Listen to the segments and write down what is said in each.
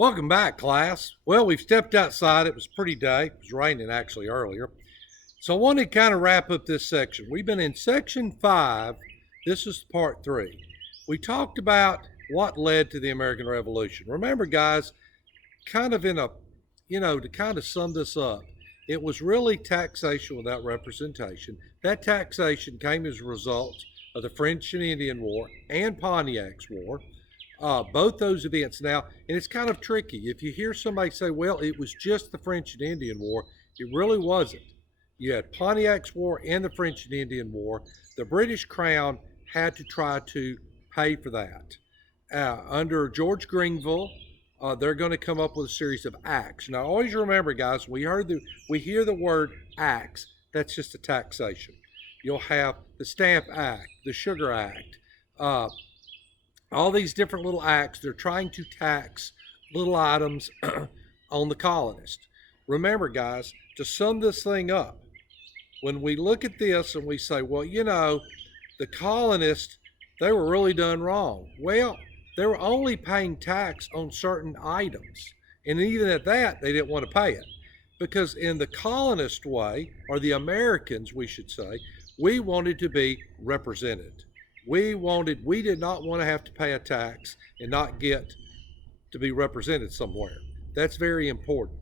Welcome back, class. Well, we've stepped outside. It was a pretty day. It was raining actually earlier. So I want to kind of wrap up this section. We've been in section 5. This is part 3. We talked about what led to the American Revolution. Remember, guys, kind of to kind of sum this up, it was really taxation without representation. That taxation came as a result of the French and Indian War and Pontiac's War. Both those events now, and it's kind of tricky. If you hear somebody say, well, it was just the French and Indian War, it really wasn't. You had Pontiac's War and the French and Indian War. The British Crown had to try to pay for that. Under George Grenville, they're going to come up with a series of acts. Now, always remember, guys, we hear the word acts. That's just a taxation. You'll have the Stamp Act, the Sugar Act, all these different little acts. They're trying to tax little items on the colonists. Remember, guys, to sum this thing up, when we look at this and we say, well, the colonists, they were really done wrong. Well, they were only paying tax on certain items. And even at that, they didn't want to pay it. Because in the colonist way, or the Americans, we should say, we wanted to be represented. We did not want to have to pay a tax and not get to be represented somewhere. That's very important.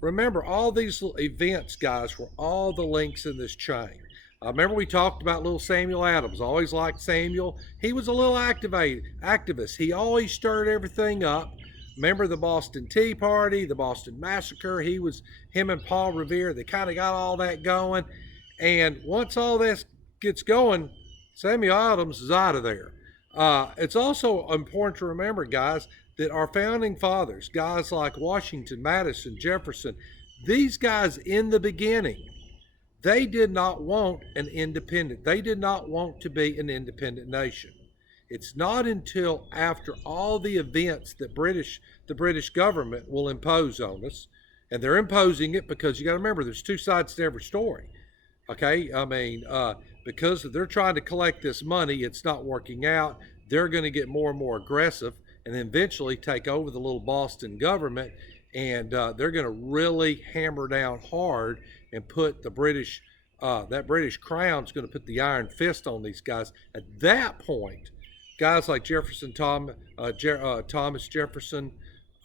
Remember, all these events, guys, were all the links in this chain. Remember we talked about little Samuel Adams. I always liked Samuel. He was a little activist. He always stirred everything up. Remember the Boston Tea Party, the Boston Massacre. Him and Paul Revere, they kind of got all that going. And once all this gets going, Samuel Adams is out of there. It's also important to remember, guys, that our founding fathers, guys like Washington, Madison, Jefferson, these guys in the beginning, they did not want they did not want to be an independent nation. It's not until after all the events that the British government will impose on us, and they're imposing it because you got to remember there's two sides to every story. Okay, because they're trying to collect this money, it's not working out. They're going to get more and more aggressive and eventually take over the little Boston government, and they're going to really hammer down hard and put the British, that British crown's going to put the iron fist on these guys. At that point, guys like Thomas Jefferson,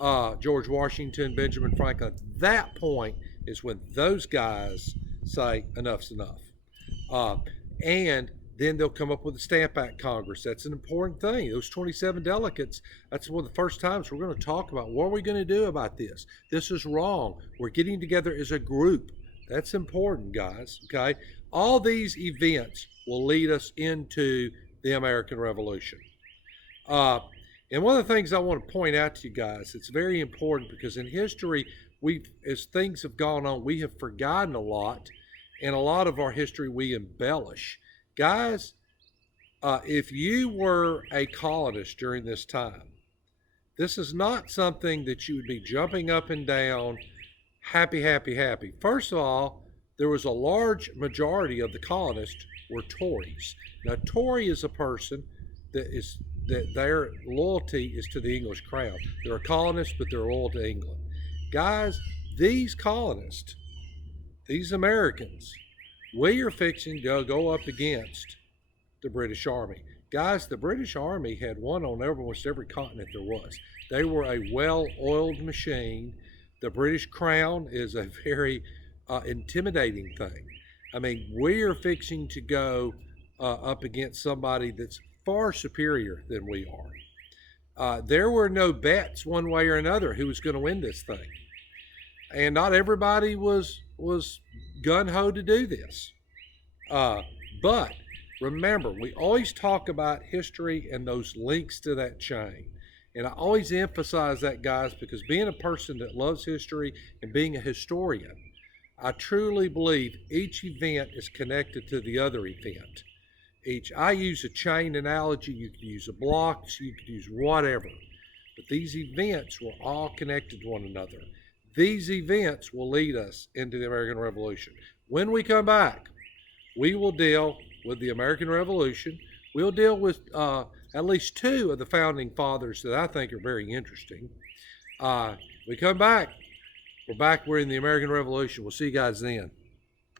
George Washington, Benjamin Franklin, at that point is when those guys say enough's enough. And then they'll come up with the Stamp Act Congress. That's an important thing. Those 27 delegates, that's one of the first times we're going to talk about what are we going to do about this. This is wrong. We're getting together as a group. That's important, guys, okay? All these events will lead us into the American Revolution. And one of the things I want to point out to you guys, it's very important because in history, as things have gone on, we have forgotten a lot. And a lot of our history we embellish. Guys, if you were a colonist during this time, this is not something that you would be jumping up and down, happy, happy, happy. First of all, there was a large majority of the colonists were Tories. Now, Tory is a person that their loyalty is to the English crown. They're a colonist, but they're loyal to England. Guys, these colonists, these Americans, we are fixing to go up against the British Army. Guys, the British Army had won on almost every continent there was. They were a well-oiled machine. The British Crown is a very intimidating thing. I mean, we are fixing to go up against somebody that's far superior than we are. There were no bets one way or another who was going to win this thing. And not everybody was gung-ho to do this. But remember, we always talk about history and those links to that chain. And I always emphasize that, guys, because being a person that loves history and being a historian, I truly believe each event is connected to the other event. I use a chain analogy, you could use a block, you could use whatever. But these events were all connected to one another. These events will lead us into the American Revolution. When we come back, we will deal with the American Revolution. We'll deal with at least two of the founding fathers that I think are very interesting. We come back. We're back. We're in the American Revolution. We'll see you guys then.